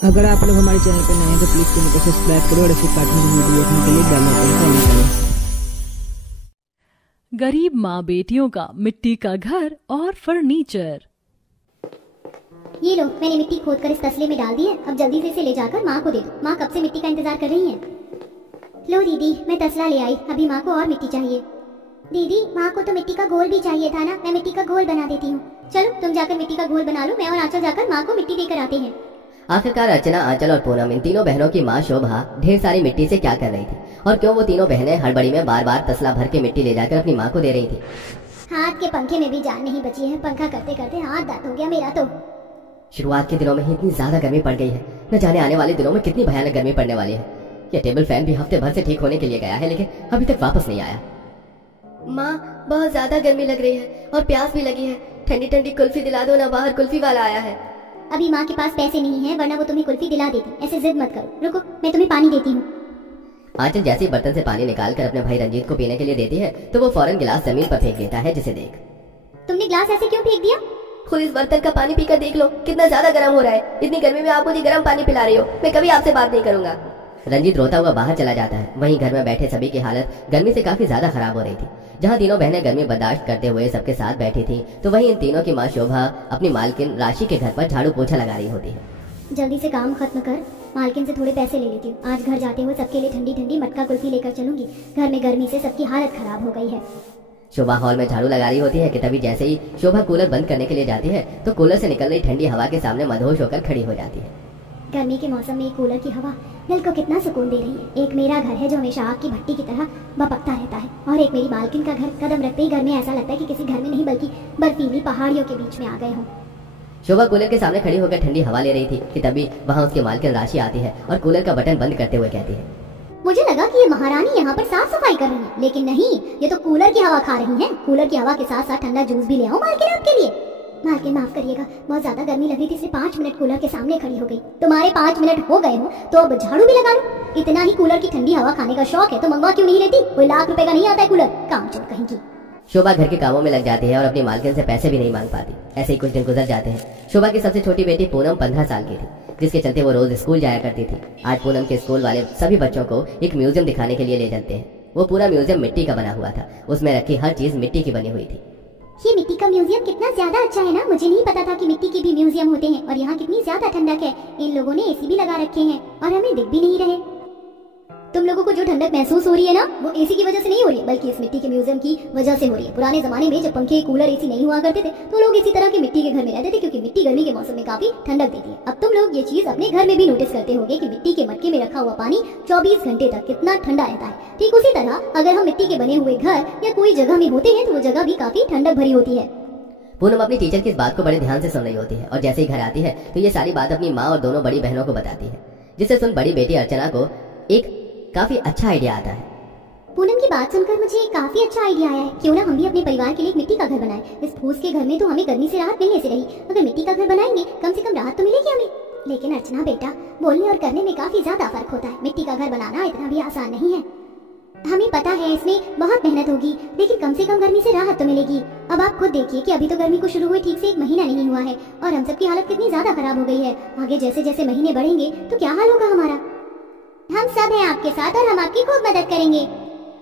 अगर आप लोग हमारे चैनल पर नए हैं तो प्लीज चैनल को सब्सक्राइब करो और ऐसी कार्टून की वीडियो देखने के लिए बेल आइकन को ऑन करो। गरीब माँ बेटियों का मिट्टी का घर और फर्नीचर। ये लो, मैंने मिट्टी खोदकर इस तसले में डाल दी है। अब जल्दी से इसे ले जाकर माँ को दे दो। माँ कब से मिट्टी का इंतजार कर रही है। लो दीदी, मैं तसला ले आई। अभी माँ को और मिट्टी चाहिए। दीदी, माँ को तो मिट्टी का घोल भी चाहिए था ना। मैं मिट्टी का घोल बना देती हूँ। चलो तुम जाकर मिट्टी का घोल बना लो। मैं और आंचल जाकर माँ को मिट्टी देकर आते हैं। आखिरकार अर्चना, आंचल और पूनम, इन तीनों बहनों की माँ शोभा ढेर सारी मिट्टी से क्या कर रही थी और क्यों वो तीनों बहनें हड़बड़ी में बार बार तसला भर के मिट्टी ले जाकर अपनी माँ को दे रही थी। हाथ के पंखे में भी जान नहीं बची है। पंखा करते करते हाथ दर्द हो गया मेरा तो। शुरुआत के दिनों में ही इतनी ज्यादा गर्मी पड़ गई है, न जाने आने वाले दिनों में कितनी भयानक गर्मी पड़ने वाली है। ये टेबल फैन भी हफ्ते भर से ठीक होने के लिए गया है, लेकिन अभी तक वापस नहीं आया। माँ, बहुत ज्यादा गर्मी लग रही है और प्यास भी लगी है। ठंडी ठंडी कुल्फी दिला दो ना, बाहर कुल्फी वाला आया है। अभी माँ के पास पैसे नहीं है, वरना वो तुम्हें कुल्फी दिला देती। ऐसे जिद मत करो, रुको मैं तुम्हें पानी देती हूँ। आंचल जैसे ही बर्तन से पानी निकाल कर अपने भाई रंजीत को पीने के लिए देती है तो वो फौरन गिलास जमीन पर फेंक देता है, जिसे देख। तुमने गिलास ऐसे क्यों फेंक दिया। खुद इस बर्तन का पानी पीकर देख लो, कितना ज्यादा गर्म हो रहा है। इतनी गर्मी में आप मुझे गर्म पानी पिला रही हो। मैं कभी आपसे बात नहीं करूंगा। रंजीत रोता हुआ बाहर चला जाता है। वहीं घर में बैठे सभी की हालत गर्मी से काफी ज्यादा खराब हो रही थी। जहाँ तीनों बहनें गर्मी बर्दाश्त करते हुए सबके साथ बैठी थी, तो वहीं इन तीनों की माँ शोभा अपनी मालकिन राशि के घर पर झाड़ू पोछा लगा रही होती है। जल्दी से काम खत्म कर, मालकिन से थोड़े पैसे ले लेती हूँ। आज घर जाते हुए सबके लिए ठंडी ठंडी मटका कुल्फी लेकर चलूंगी। घर में गर्मी से सबकी हालत खराब हो गई है। शोभा हॉल में झाड़ू लगा रही होती है कि तभी जैसे ही शोभा कूलर बंद करने के लिए जाती है तो कूलर से निकल रही ठंडी हवा के सामने मदहोश होकर खड़ी हो जाती है। गर्मी के मौसम में कूलर की हवा दिल को कितना सुकून दे रही है। एक मेरा घर है जो हमेशा आग की भट्टी की तरह भपकता रहता है, और एक मेरी मालकिन का घर। कदम रखते ही घर में ऐसा लगता है कि किसी घर में नहीं बल्कि बर्फीली पहाड़ियों के बीच में आ गए हों। शोभा कूलर के सामने खड़ी होकर ठंडी हवा ले रही थी कि तभी वहाँ उसकी मालकिन राशि आती है और कूलर का बटन बंद करते हुए कहती है, मुझे लगा कि ये महारानी यहाँ पर साफ सफाई कर रही है, लेकिन नहीं, ये तो कूलर की हवा खा रही हैं। कूलर की हवा के साथ साथ ठंडा जूस भी ले आओ मालकिन आपके लिए। मालकिन माफ करिएगा, बहुत ज्यादा गर्मी लग रही थी, इसलिए 5 मिनट कूलर के सामने खड़ी हो गई। तुम्हारे 5 मिनट हो गए हो तो अब झाड़ू भी लगा लो। इतना ही कूलर की ठंडी हवा खाने का शौक है तो मंगवा क्यों नहीं लेती। कोई लाख रुपए का नहीं आता है कूलर, काम चोर कहेंगी। शोभा घर के कामों में लग जाती है और अपनी मालकिन से पैसे भी नहीं मांग पाती। ऐसे ही कुछ दिन गुजर जाते हैं। शोभा की सबसे छोटी बेटी पूनम 15 साल की थी, जिसके चलते वो रोज स्कूल जाया करती थी। आज पूनम के स्कूल वाले सभी बच्चों को एक म्यूजियम दिखाने के लिए ले जाते हैं। वो पूरा म्यूजियम मिट्टी का बना हुआ था। उसमें रखी हर चीज मिट्टी की बनी हुई थी। ये मिट्टी का म्यूजियम कितना ज्यादा अच्छा है ना। मुझे नहीं पता था कि मिट्टी के भी म्यूजियम होते हैं। और यहाँ कितनी ज्यादा ठंडक है। इन लोगों ने एसी भी लगा रखे हैं और हमें दिख भी नहीं रहे। तुम लोगों को जो ठंडक महसूस हो रही है ना, वो एसी की वजह से नहीं हो रही है, बल्कि इस मिट्टी के म्यूजियम की वजह से हो रही है। पुराने जमाने में जब पंखे, कूलर, एसी नहीं हुआ करते थे तो लोग इसी तरह के मिट्टी के घर में रहते थे, क्योंकि मिट्टी गर्मी के मौसम में काफी ठंडक देती है। अब तुम लोग ये चीज अपने घर में भी नोटिस करते होंगे कि मिट्टी के मटके में रखा हुआ पानी 24 घंटे तक कितना ठंडा रहता है। ठीक उसी तरह अगर हम मिट्टी के बने हुए घर या कोई जगह में होते हैं तो वो जगह भी काफी ठंडक भरी होती है। पूनम अपनी टीचर की इस बात को बड़े ध्यान से सुन रही होती है और जैसे ही घर आती है तो ये सारी बात अपनी माँ और दोनों बड़ी बहनों को बताती है, जिसे सुन बड़ी बेटी अर्चना को एक काफी अच्छा आइडिया आता है। पूनम की बात सुनकर मुझे काफी अच्छा आइडिया आया है। क्यों ना हम भी अपने परिवार के लिए एक मिट्टी का घर बनाएं। इस फूस के घर में तो हमें गर्मी से राहत मिलने से रही, अगर मिट्टी का घर बनाएंगे कम से कम राहत तो मिलेगी हमें। लेकिन अर्चना बेटा, बोलने और करने में काफी ज्यादा फर्क होता है। मिट्टी का घर बनाना इतना भी आसान नहीं है। हमें पता है इसमें बहुत मेहनत होगी, लेकिन कम से कम गर्मी से राहत तो मिलेगी। अब आप खुद देखिए कि अभी तो गर्मी को शुरू हुए ठीक से 1 महीना नहीं हुआ है और हम सबकी हालत कितनी ज्यादा खराब हो गई है। आगे जैसे जैसे महीने बढ़ेंगे तो क्या हाल होगा हमारा। हम सब हैं आपके साथ और हम आपकी खूब मदद करेंगे।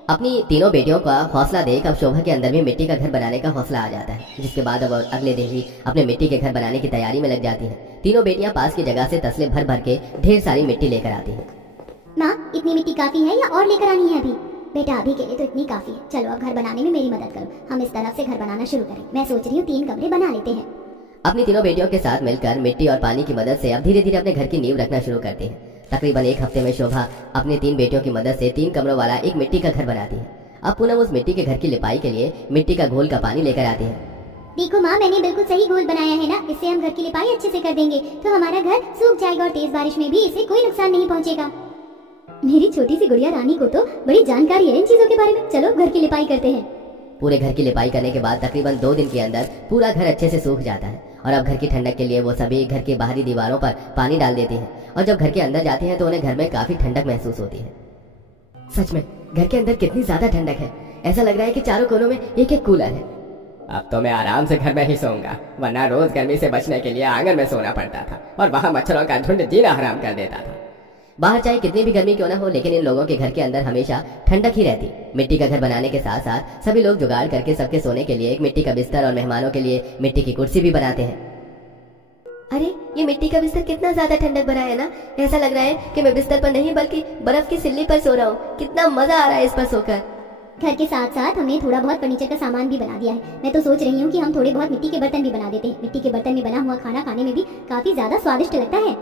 अपनी तीनों बेटियों का हौसला देख अब शोभा के अंदर भी मिट्टी का घर बनाने का हौसला आ जाता है, जिसके बाद अब अगले दिन ही अपने मिट्टी के घर बनाने की तैयारी में लग जाती है। तीनों बेटियां पास की जगह से तसले भर भर के ढेर सारी मिट्टी लेकर आती है। माँ, इतनी मिट्टी काफी है या और लेकर आनी है अभी। बेटा, अभी के लिए तो इतनी काफी है। चलो अब घर बनाने में मेरी मदद करो। हम इस तरफ से घर बनाना शुरू करें। मैं सोच रही हूँ 3 कमरे बना लेते हैं। अपनी तीनों बेटियों के साथ मिलकर मिट्टी और पानी की मदद से अब धीरे धीरे अपने घर की नींव रखना शुरू करती है। तकरीबन 1 हफ्ते में शोभा अपनी 3 बेटियों की मदद से 3 कमरों वाला एक मिट्टी का घर बनाती है। अब पूनम उस मिट्टी के घर की लिपाई के लिए मिट्टी का घोल का पानी लेकर आती है। देखो माँ, मैंने बिल्कुल सही घोल बनाया है ना। इससे हम घर की लिपाई अच्छे से कर देंगे तो हमारा घर सूख जाएगा और तेज बारिश में भी इससे कोई नुकसान नहीं पहुँचेगा। मेरी छोटी सी गुड़िया रानी को तो बड़ी जानकारी है इन चीजों के बारे में। चलो घर की लिपाई करते हैं। पूरे घर की लिपाई करने के बाद तकरीबन 2 दिन के अंदर पूरा घर अच्छे से सूख जाता है और अब घर की ठंडक के लिए वो सभी घर की बाहरी दीवारों पर पानी डाल देती है। और जब घर के अंदर जाती हैं तो उन्हें घर में काफी ठंडक महसूस होती है। सच में घर के अंदर कितनी ज्यादा ठंडक है। ऐसा लग रहा है कि चारों कोनों में एक एक कूलर है। अब तो मैं आराम से घर में ही सोऊंगा, वरना रोज गर्मी से बचने के लिए आंगन में सोना पड़ता था और वहाँ मच्छरों का झुंड जीना हराम कर देता था। बाहर चाहे कितनी भी गर्मी क्यों ना हो, लेकिन इन लोगों के घर के अंदर हमेशा ठंडक ही रहती। मिट्टी का घर बनाने के साथ साथ सभी लोग जुगाड़ करके सबके सोने के लिए एक मिट्टी का बिस्तर और मेहमानों के लिए मिट्टी की कुर्सी भी बनाते हैं। अरे ये मिट्टी का बिस्तर कितना ज्यादा ठंडक भरा है ना, ऐसा लग रहा है कि मैं बिस्तर पर नहीं बल्कि बर्फ की सिल्ली पर सो रहा हूँ। कितना मजा आ रहा है इस पर सोकर। घर के साथ साथ हमने थोड़ा बहुत फर्नीचर का सामान भी बना दिया है। मैं तो सोच रही हूँ कि हम थोड़े बहुत मिट्टी के बर्तन भी बना देते हैं। मिट्टी के बर्तन में बना हुआ खाना खाने में भी काफी ज्यादा स्वादिष्ट लगता है।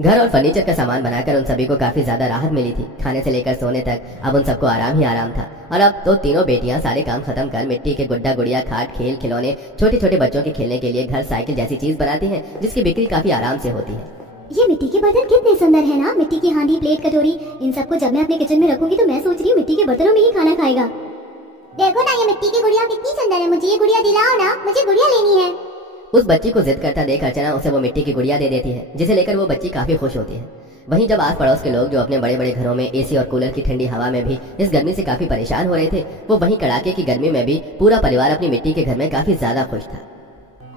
घर और फर्नीचर का सामान बनाकर उन सभी को काफी ज्यादा राहत मिली थी। खाने से लेकर सोने तक अब उन सबको आराम ही आराम था। और अब तो तीनों बेटियां सारे काम खत्म कर मिट्टी के गुड्डा गुड़िया, खाट, खेल खिलौने, छोटे छोटे बच्चों के खेलने के लिए घर, साइकिल जैसी चीज बनाती हैं, जिसकी बिक्री काफी आराम से होती है। ये मिट्टी के बर्तन कितने सुंदर है ना। मिट्टी की हांडी, प्लेट, कटोरी, इन सबको जब मैं अपने किचन में रखूंगी तो मैं सोच रही हूँ मिट्टी के बर्तनों में ही खाना खाएगा। देखो ना ये मिट्टी की गुड़िया कितनी सुंदर है, मुझे ये गुड़िया दिलाओ ना, मुझे गुड़िया लेनी है। उस बच्ची को जिद करता देख अर्चना उसे वो मिट्टी की गुड़िया दे देती है, जिसे लेकर वो बच्ची काफी खुश होती है। वहीं जब आस पड़ोस के लोग जो अपने बड़े बड़े घरों में एसी और कूलर की ठंडी हवा में भी इस गर्मी से काफी परेशान हो रहे थे, वो वहीं कड़ाके की गर्मी में भी पूरा परिवार अपनी मिट्टी के घर में काफी ज्यादा खुश था।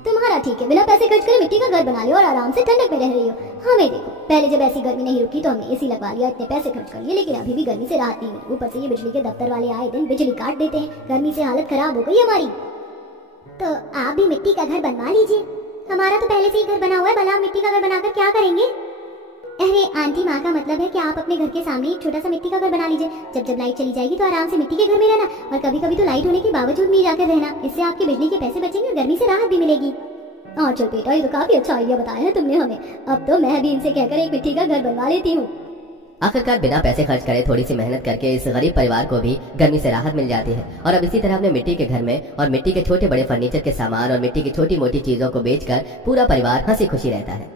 तुम्हारा ठीक है, बिना पैसे खर्च करे मिट्टी का घर बना लियो और आराम से ठंडक में रह रही हो। हमें देखो, पहले जब ऐसी गर्मी नहीं रुकी तो हमने एसी लगवा लिया, इतने पैसे खर्च कर लिए, लेकिन अभी भी गर्मी से राहत नहीं मिली। ऊपर से ये बिजली के दफ्तर वाले आए दिन बिजली काट देते हैं। गर्मी से हालत खराब हो गई हमारी। तो आप भी मिट्टी का घर बनवा लीजिए। हमारा तो पहले से ही घर बना हुआ है, भला हम मिट्टी का घर बनाकर क्या करेंगे? अरे आंटी, माँ का मतलब है कि आप अपने घर के सामने एक छोटा सा मिट्टी का घर बना लीजिए। जब जब लाइट चली जाएगी तो आराम से मिट्टी के घर में रहना, और कभी कभी तो लाइट होने के बावजूद भी जाकर रहना। इससे आपके बिजली के पैसे बचेंगे और गर्मी से राहत भी मिलेगी। और चल बेटा, ये तो काफी अच्छा आइडिया बताया है तुमने हमें। अब तो मैं भी इनसे कहकर एक मिट्टी का घर बनवा लेती हूँ। आखिरकार बिना पैसे खर्च करे थोड़ी सी मेहनत करके इस गरीब परिवार को भी गर्मी से राहत मिल जाती है। और अब इसी तरह अपने मिट्टी के घर में और मिट्टी के छोटे बड़े फर्नीचर के सामान और मिट्टी की छोटी मोटी चीजों को बेचकर पूरा परिवार हंसी खुशी रहता है।